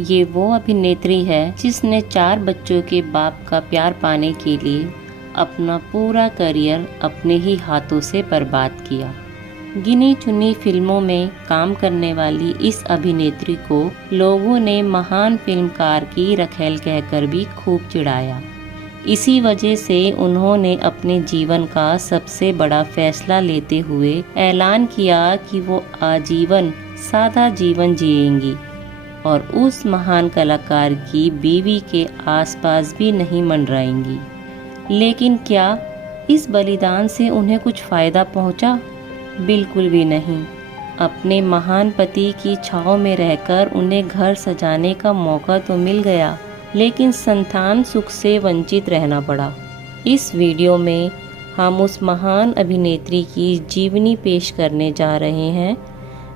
ये वो अभिनेत्री है जिसने 4 बच्चों के बाप का प्यार पाने के लिए अपना पूरा करियर अपने ही हाथों से बर्बाद किया। गिनी चुनी फिल्मों में काम करने वाली इस अभिनेत्री को लोगों ने महान फिल्मकार की रखेल कहकर भी खूब चिढ़ाया। इसी वजह से उन्होंने अपने जीवन का सबसे बड़ा फैसला लेते हुए ऐलान किया कि वो आजीवन सादा जीवन जिएंगी और उस महान कलाकार की बीवी के आसपास भी नहीं मंडराएंगी। लेकिन क्या इस बलिदान से उन्हें कुछ फायदा पहुंचा? बिल्कुल भी नहीं। अपने महान पति की छांव में रहकर उन्हें घर सजाने का मौका तो मिल गया, लेकिन संतान सुख से वंचित रहना पड़ा। इस वीडियो में हम उस महान अभिनेत्री की जीवनी पेश करने जा रहे हैं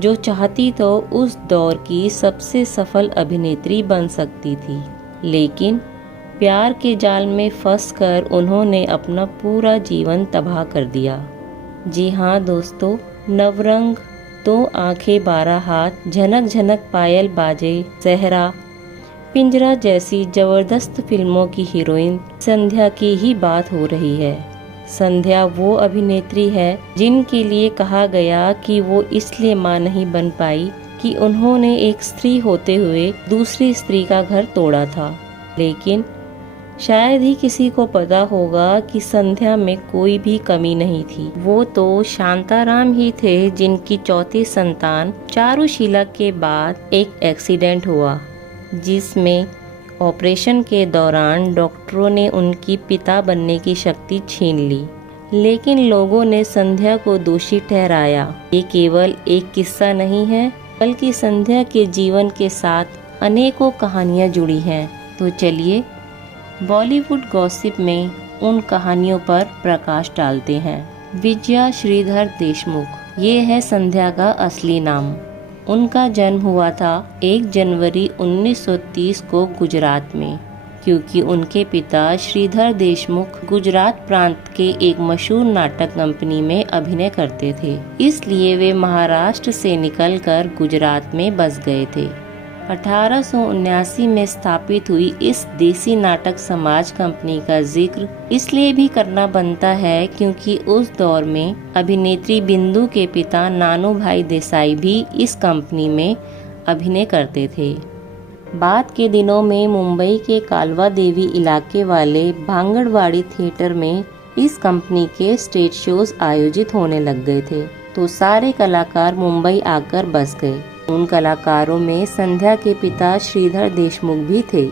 जो चाहती तो उस दौर की सबसे सफल अभिनेत्री बन सकती थी, लेकिन प्यार के जाल में फंसकर उन्होंने अपना पूरा जीवन तबाह कर दिया। जी हाँ दोस्तों, नवरंग, 2 आंखें 12 हाथ, झनक झनक पायल बाजे, सहरा, पिंजरा जैसी जबरदस्त फिल्मों की हीरोइन संध्या की ही बात हो रही है। संध्या वो अभिनेत्री है जिनके लिए कहा गया कि वो इसलिए मां नहीं बन पाई कि उन्होंने एक स्त्री होते हुए दूसरी स्त्री का घर तोड़ा था। लेकिन शायद ही किसी को पता होगा कि संध्या में कोई भी कमी नहीं थी। वो तो शांताराम ही थे जिनकी चौथी संतान चारुशीला के बाद एक एक्सीडेंट हुआ, जिसमें ऑपरेशन के दौरान डॉक्टरों ने उनकी पिता बनने की शक्ति छीन ली। लेकिन लोगों ने संध्या को दोषी ठहराया। ये केवल एक किस्सा नहीं है, बल्कि संध्या के जीवन के साथ अनेकों कहानियां जुड़ी हैं। तो चलिए बॉलीवुड गॉसिप में उन कहानियों पर प्रकाश डालते हैं। विजया श्रीधर देशमुख, ये है संध्या का असली नाम। उनका जन्म हुआ था 1 जनवरी 1930 को गुजरात में। क्योंकि उनके पिता श्रीधर देशमुख गुजरात प्रांत के एक मशहूर नाटक कंपनी में अभिनय करते थे, इसलिए वे महाराष्ट्र से निकलकर गुजरात में बस गए थे। 1879 में स्थापित हुई इस देसी नाटक समाज कंपनी का जिक्र इसलिए भी करना बनता है क्योंकि उस दौर में अभिनेत्री बिंदु के पिता नानू भाई देसाई भी इस कंपनी में अभिनय करते थे। बाद के दिनों में मुंबई के कालवा देवी इलाके वाले भांगड़वाड़ी थिएटर में इस कंपनी के स्टेज शोज आयोजित होने लग गए थे, तो सारे कलाकार मुंबई आकर बस गए। उन कलाकारों में संध्या के पिता श्रीधर देशमुख भी थे।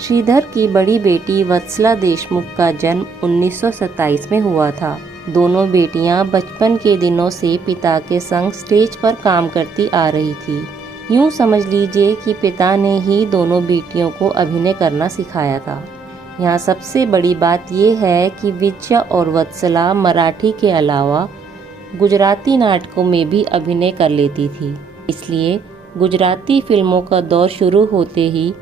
श्रीधर की बड़ी बेटी वत्सला देशमुख का जन्म 1927 में हुआ था। दोनों बेटियां बचपन के दिनों से पिता के संग स्टेज पर काम करती आ रही थी। यूं समझ लीजिए कि पिता ने ही दोनों बेटियों को अभिनय करना सिखाया था। यहाँ सबसे बड़ी बात यह है कि विजया और वत्सला मराठी के अलावा गुजराती नाटकों में भी अभिनय कर लेती थी, इसलिए गुजराती फिल्मों का दौर शुरू होते ही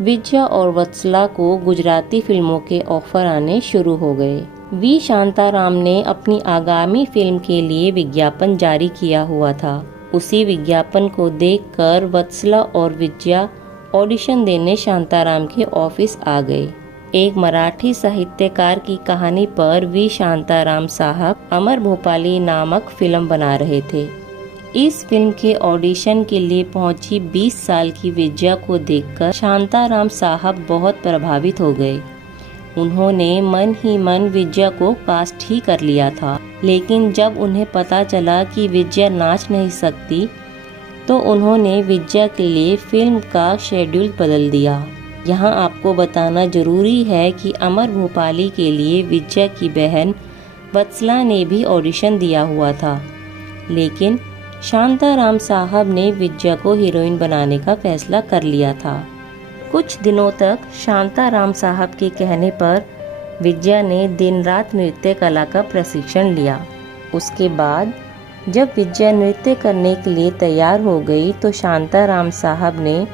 विजया और वत्सला को गुजराती फिल्मों के ऑफर आने शुरू हो गए। वी शांताराम ने अपनी आगामी फिल्म के लिए विज्ञापन जारी किया हुआ था। उसी विज्ञापन को देखकर वत्सला और विजया ऑडिशन देने शांताराम के ऑफिस आ गए। एक मराठी साहित्यकार की कहानी पर वी शांताराम साहब अमर भोपाली नामक फिल्म बना रहे थे। इस फिल्म के ऑडिशन के लिए पहुंची 20 साल की विजया को देखकर शांताराम साहब बहुत प्रभावित हो गए। उन्होंने मन ही मन विजया को कास्ट ही कर लिया था, लेकिन जब उन्हें पता चला कि विजया नाच नहीं सकती, तो उन्होंने विजया के लिए फिल्म का शेड्यूल बदल दिया। यहाँ आपको बताना जरूरी है कि अमर भोपाली के लिए विजया की बहन वत्सला ने भी ऑडिशन दिया हुआ था, लेकिन शांताराम साहब ने विजया को हीरोइन बनाने का फैसला कर लिया था। कुछ दिनों तक शांताराम साहब के कहने पर विजया ने दिन रात नृत्य कला का प्रशिक्षण लिया। उसके बाद जब विजया नृत्य करने के लिए तैयार हो गई तो शांताराम साहब ने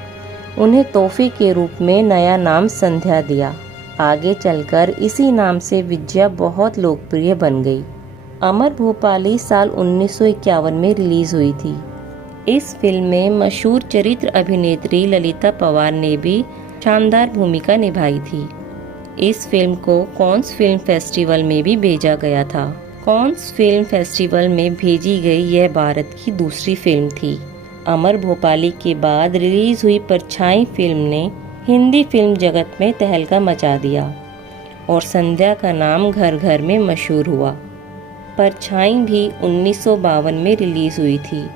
उन्हें तोहफे के रूप में नया नाम संध्या दिया। आगे चलकर इसी नाम से विजया बहुत लोकप्रिय बन गई। अमर भोपाली साल 1951 में रिलीज हुई थी। इस फिल्म में मशहूर चरित्र अभिनेत्री ललिता पवार ने भी शानदार भूमिका निभाई थी। इस फिल्म को कांस फिल्म फेस्टिवल में भी भेजा गया था। कांस फिल्म फेस्टिवल में भेजी गई यह भारत की दूसरी फिल्म थी। अमर भोपाली के बाद रिलीज हुई परछाई फिल्म ने हिंदी फिल्म जगत में तहलका मचा दिया और संध्या का नाम घर घर में मशहूर हुआ। परछाई भी 1952 में रिलीज हुई थी।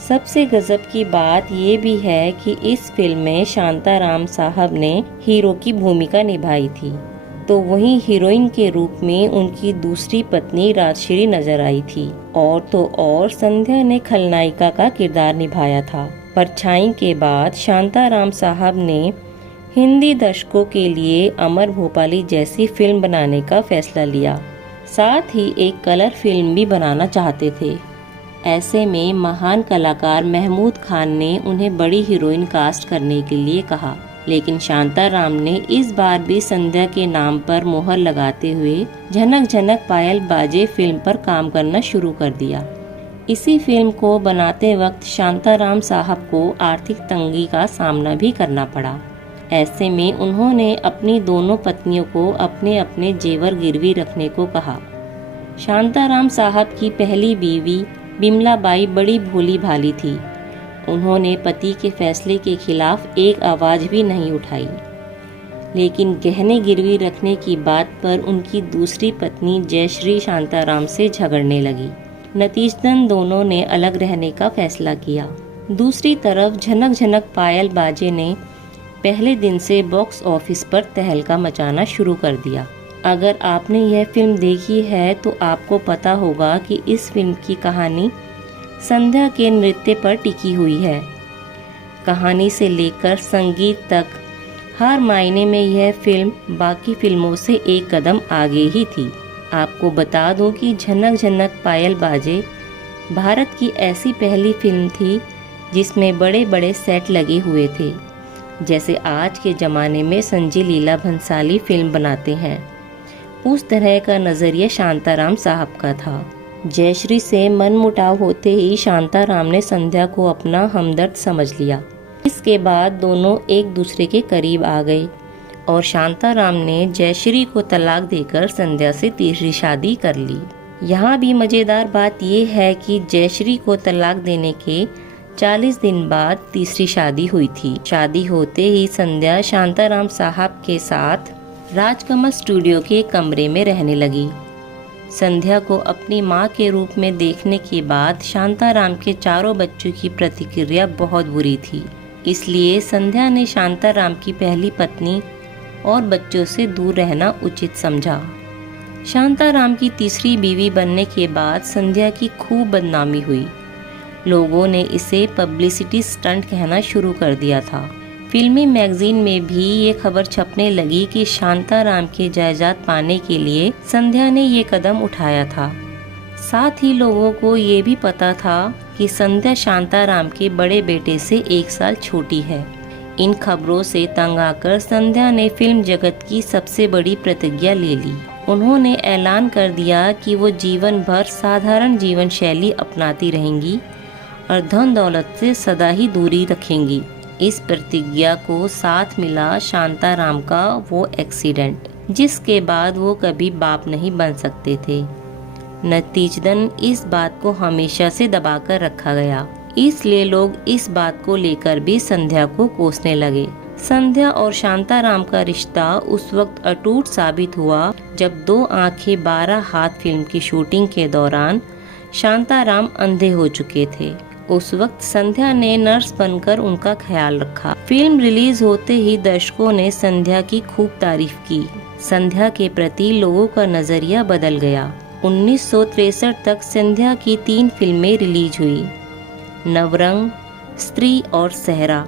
सबसे गजब की बात ये भी है कि इस फिल्म में शांताराम साहब ने हीरो की भूमिका निभाई थी, तो वहीं हीरोइन के रूप में उनकी दूसरी पत्नी राजश्री नजर आई थी और तो और संध्या ने खलनायिका का किरदार निभाया था। परछाई के बाद शांताराम साहब ने हिंदी दर्शकों के लिए अमर भोपाली जैसी फिल्म बनाने का फैसला लिया। साथ ही एक कलर फिल्म भी बनाना चाहते थे। ऐसे में महान कलाकार महमूद खान ने उन्हें बड़ी हीरोइन कास्ट करने के लिए कहा, लेकिन शांताराम ने इस बार भी संध्या के नाम पर मोहर लगाते हुए झनक झनक पायल बाजे फिल्म पर काम करना शुरू कर दिया। इसी फिल्म को बनाते वक्त शांताराम साहब को आर्थिक तंगी का सामना भी करना पड़ा। ऐसे में उन्होंने अपनी दोनों पत्नियों को अपने अपने जेवर गिरवी रखने को कहा। शांताराम साहब की पहली बीवी बिमलाबाई बड़ी भोली भाली थी। उन्होंने पति के फैसले के खिलाफ एक आवाज भी नहीं उठाई, लेकिन गहने गिरवी रखने की बात पर उनकी दूसरी पत्नी जयश्री शांताराम से झगड़ने लगी। नतीजतन दोनों ने अलग रहने का फैसला किया। दूसरी तरफ झनक झनक पायल बाजे ने पहले दिन से बॉक्स ऑफिस पर तहलका मचाना शुरू कर दिया। अगर आपने यह फिल्म देखी है तो आपको पता होगा कि इस फिल्म की कहानी संध्या के नृत्य पर टिकी हुई है। कहानी से लेकर संगीत तक हर मायने में यह फिल्म बाकी फिल्मों से एक कदम आगे ही थी। आपको बता दूं कि झनक झनक पायल बाजे भारत की ऐसी पहली फिल्म थी जिसमें बड़े बड़े सेट लगे हुए थे, जैसे आज के ज़माने में संजय लीला भंसाली फिल्म बनाते हैं। उस तरह का नज़रिया शांताराम साहब का था। जयश्री से मनमुटाव होते ही शांताराम ने संध्या को अपना हमदर्द समझ लिया। इसके बाद दोनों एक दूसरे के करीब आ गए और शांताराम ने जयश्री को तलाक देकर संध्या से तीसरी शादी कर ली। यहाँ भी मज़ेदार बात यह है कि जयश्री को तलाक देने के 40 दिन बाद तीसरी शादी हुई थी। शादी होते ही संध्या शांताराम साहब के साथ राजकमल स्टूडियो के कमरे में रहने लगी। संध्या को अपनी मां के रूप में देखने के बाद शांताराम के चारों बच्चों की प्रतिक्रिया बहुत बुरी थी। इसलिए संध्या ने शांताराम की पहली पत्नी और बच्चों से दूर रहना उचित समझा। शांताराम की तीसरी बीवी बनने के बाद संध्या की खूब बदनामी हुई। लोगों ने इसे पब्लिसिटी स्टंट कहना शुरू कर दिया था। फिल्मी मैगजीन में भी ये खबर छपने लगी कि शांताराम के जायदाद पाने के लिए संध्या ने ये कदम उठाया था। साथ ही लोगों को ये भी पता था कि संध्या शांताराम के बड़े बेटे से 1 साल छोटी है। इन खबरों से तंग आकर संध्या ने फिल्म जगत की सबसे बड़ी प्रतिज्ञा ले ली। उन्होंने ऐलान कर दिया कि वो जीवन भर साधारण जीवन शैली अपनाती रहेंगी और धन दौलत से सदा ही दूरी रखेंगी। इस प्रतिज्ञा को साथ मिला शांताराम का वो एक्सीडेंट, जिसके बाद वो कभी बाप नहीं बन सकते थे। नतीजतन इस बात को हमेशा से दबाकर रखा गया, इसलिए लोग इस बात को लेकर भी संध्या को कोसने लगे। संध्या और शांताराम का रिश्ता उस वक्त अटूट साबित हुआ जब 2 आंखें 12 हाथ फिल्म की शूटिंग के दौरान शांताराम अंधे हो चुके थे। उस वक्त संध्या ने नर्स बनकर उनका ख्याल रखा। फिल्म रिलीज होते ही दर्शकों ने संध्या की खूब तारीफ की। संध्या के प्रति लोगों का नजरिया बदल गया। 1963 तक संध्या की 3 फिल्में रिलीज हुई, नवरंग, स्त्री और सहरा।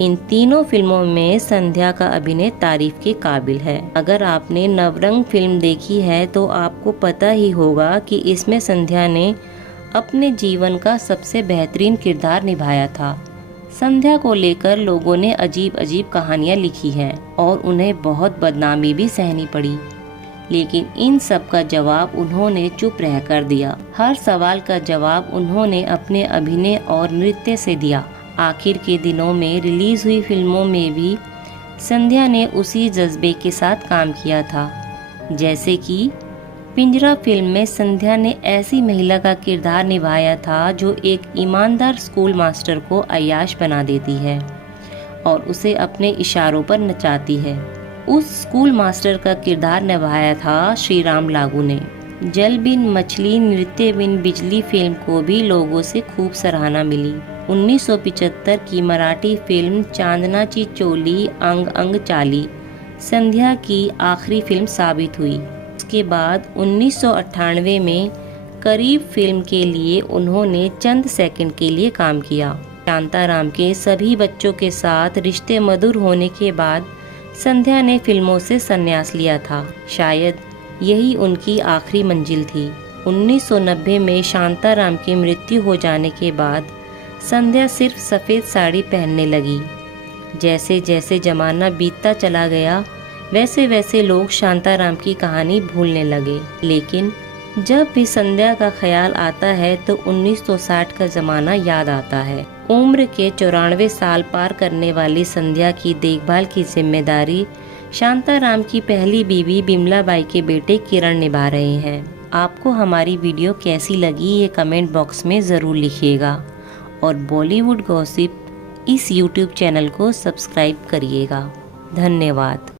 इन तीनों फिल्मों में संध्या का अभिनय तारीफ के काबिल है। अगर आपने नवरंग फिल्म देखी है तो आपको पता ही होगा कि इसमें संध्या ने अपने जीवन का सबसे बेहतरीन किरदार निभाया था। संध्या को लेकर लोगों ने अजीब अजीब कहानियां लिखी हैं और उन्हें बहुत बदनामी भी सहनी पड़ी। लेकिन इन सब का जवाब उन्होंने चुप रहकर दिया। हर सवाल का जवाब उन्होंने अपने अभिनय और नृत्य से दिया। आखिर के दिनों में रिलीज हुई फिल्मों में भी संध्या ने उसी जज्बे के साथ काम किया था। जैसे कि पिंजरा फिल्म में संध्या ने ऐसी महिला का किरदार निभाया था जो एक ईमानदार स्कूल मास्टर को अय्याश बना देती है और उसे अपने इशारों पर नचाती है। उस स्कूल मास्टर का किरदार निभाया था श्री राम लागू ने। जल बिन मछली नृत्य बिन बिजली फिल्म को भी लोगों से खूब सराहना मिली। 1975 की मराठी फिल्म चांदनाची चोली अंग अंग चाली संध्या की आखिरी फिल्म साबित हुई। उसके बाद 1998 में करीब फिल्म के लिए उन्होंने चंद सेकंड के लिए काम किया। शांताराम के सभी बच्चों के साथ रिश्ते मधुर होने के बाद संध्या ने फिल्मों से संन्यास लिया था। शायद यही उनकी आखिरी मंजिल थी। 1990 में शांताराम की मृत्यु हो जाने के बाद संध्या सिर्फ सफ़ेद साड़ी पहनने लगी। जैसे जैसे जमाना बीतता चला गया वैसे वैसे लोग शांताराम की कहानी भूलने लगे। लेकिन जब भी संध्या का ख्याल आता है तो 1960 का ज़माना याद आता है। उम्र के 94 साल पार करने वाली संध्या की देखभाल की जिम्मेदारी शांताराम की पहली बीवी बिमला बाई के बेटे किरण निभा रहे हैं। आपको हमारी वीडियो कैसी लगी ये कमेंट बॉक्स में ज़रूर लिखिएगा और बॉलीवुड गॉसिप इस यूट्यूब चैनल को सब्सक्राइब करिएगा। धन्यवाद।